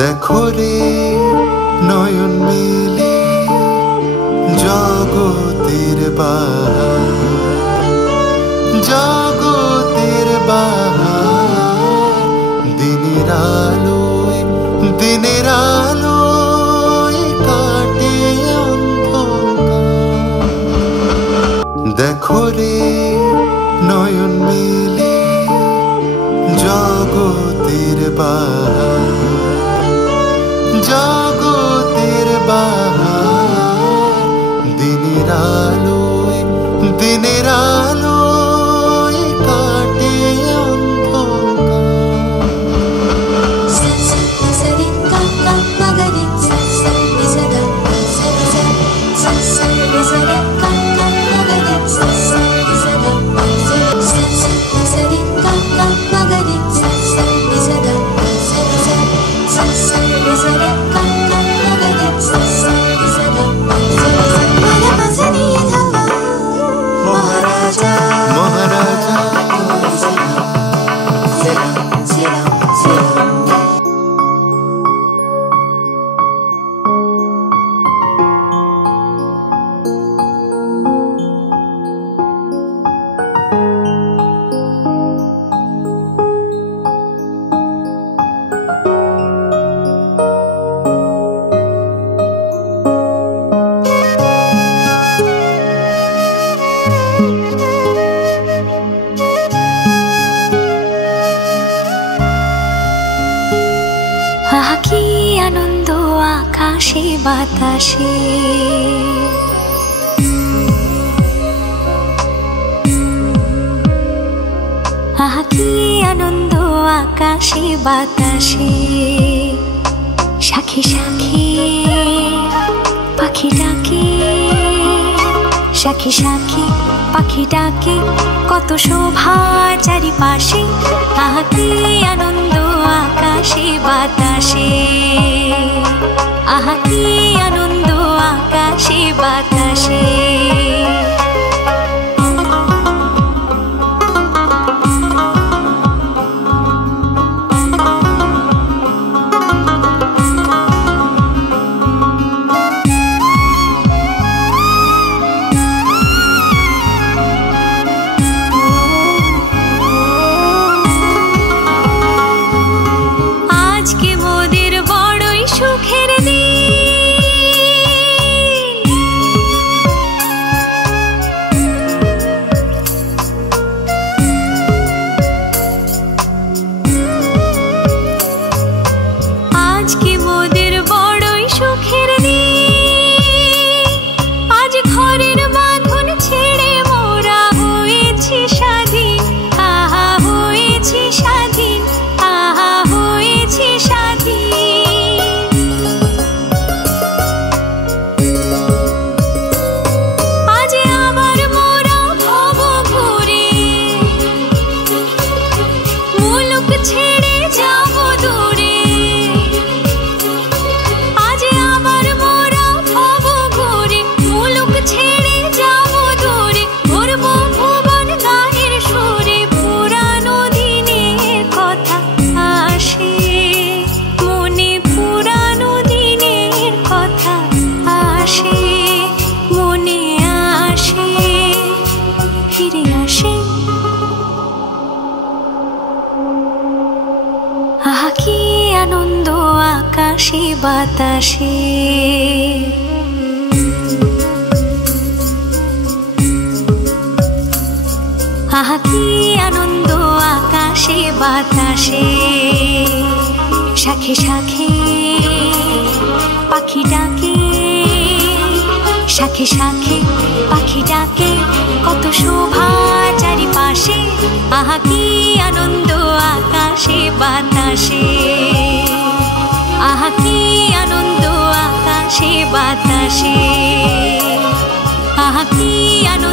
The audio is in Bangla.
দেখো রে নয়ন মেলে জগতের বাহার, জগতের বাহার। দিনের আলোয় দিনের আলোয় কাটে অন্ধকার। দেখো রে নয়ন মেলে জগতের বাহার, জগতের বাহার। দিনের আলোয় দিনের আলোয় কাটে অন্ধকার। আহা কি আনন্দ আকাশে বাতাসে, আহা কি আনন্দ আকাশে বাতাসে। সাখী সাখী পাখি ডাকে, সাখী সাখী পাখি ডাকে, কত শোভা চারিপাশে। আহা কি আনন্দ আকাশে বাতাসে, আহা কি আনন্দ আকাশে বাতাসে। আজকে মোদের বড়ই সুখের দিন, আজকে মোদের বড়ই সুখের দিন। আজ ঘরের বাঁধন ছেড়ে মোরা হয়েছি স্বাধীন, আহা হয়েছি স্বাধীন, আহা হয়েছি স্বাধীন। আজ আবার মোরা ভব ঘুরে মুলুক ছেড়ে যাব দূরে। আজ আবার মোরা ভব ঘুরে মুলুক ছেড়ে যাব দূরে। ঘুরব ভুবন গানের সুরে, পুরানো দিনের কথা আসে মনে, পুরানো দিনের কথা আসে মনে, আসে ফিরে আসে। আহা কি আনন্দ আকাশে বাতাসে, আহা কি আনন্দ আকাশে বাতাসে। শাখে শাখে পাখি ডাকে, শাখে শাখে পাখি ডাকে, কত শোভা চারিপাশে। আহা কি আনন্দ আকাশে বাতাসে, আহা কি আনন্দ আকাশে বাতাসে, আহা কি আনন্দ